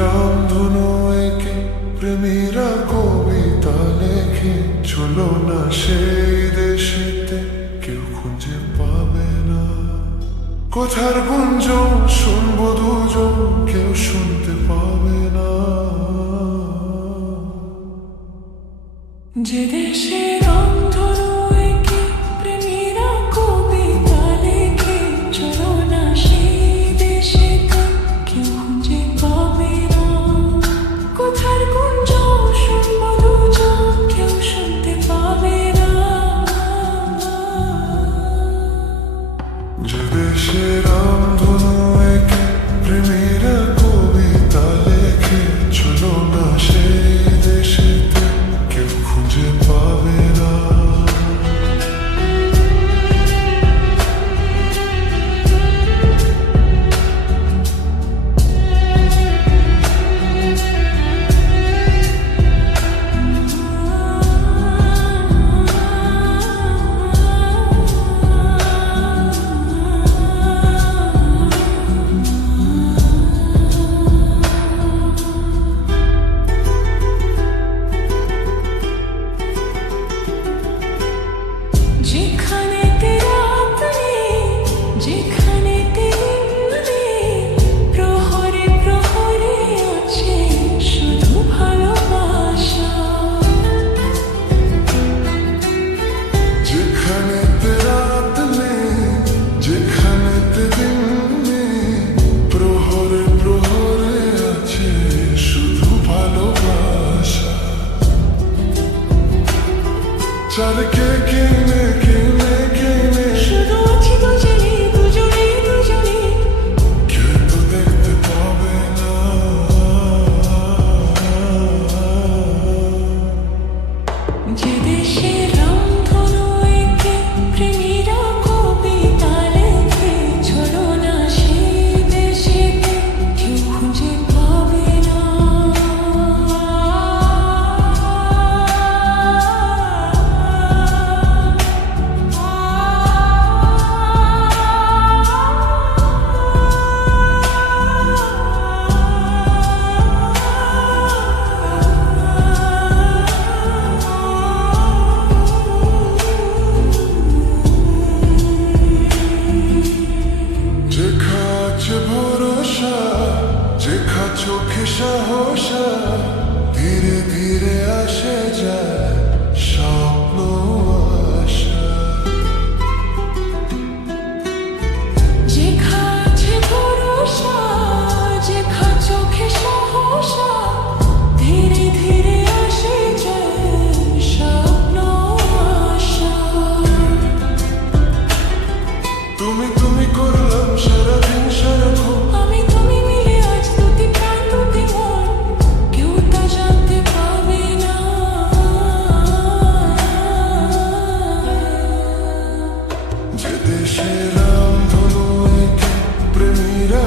রামধনু এঁকে প্রেমীরা কবিতা লেখে, চলো না সেই দেশেতে কেউ খুঁজে পাবে না। কথার গুঞ্জন শুনবো দুজন, কেউ শুনতে পাবে না। যে দেশে রামধনু এঁকে প্রেমীরা কবিতা লেখে, চলো না সেই দেশেতে কেউ খুঁজে পাবে না। কথার গুঞ্জন শুনবো দুজন, কেউ শুনতে পাবে না। যে দেশে রামধনু এঁকে প্রেমীরা কবিতা লেখে, চলো না সেই দেশেতে কেউ খুঁজে পাবে না। যেখানেতে রাত নেই, যেখানেতে দিন নেই, প্রহরে প্রহরে আছে শুধু ভালোবাসা। যেখানেতে রাত নেই, যেখানেতে দিন নেই, প্রহরে প্রহরে আছে শুধু ভালোবাসা। চারকে কিনে কিনে কিনে শুধু আছি দুজনে দুজনে দুজনে, কেউ তো দেখতে পাবে না। যে দেশে রামধনু এঁকে প্রেমীরা কবিতা লেখে, চলো না সেই দেশেতে কেউ খুঁজে পাবে না। যেখা আছে ভরসা, যেখা চোখে সাহসা, ধীরে ধীরে আসে যায় স্বপ্ন আশা। যেখা আছে ভরসা, যেখা চোখে সাহসা, ধীরে ধীরে আসে যায় স্বপ্ন আশা। তুমি তুমি করলাম সারাদিন সারাক্ষণ, আমি তুমি মিলে আজ দুটি প্রাণ দুটি মন, কেউ তা জানতে পারবে না। যে দেশে রামধনু এঁকে প্রেমীরা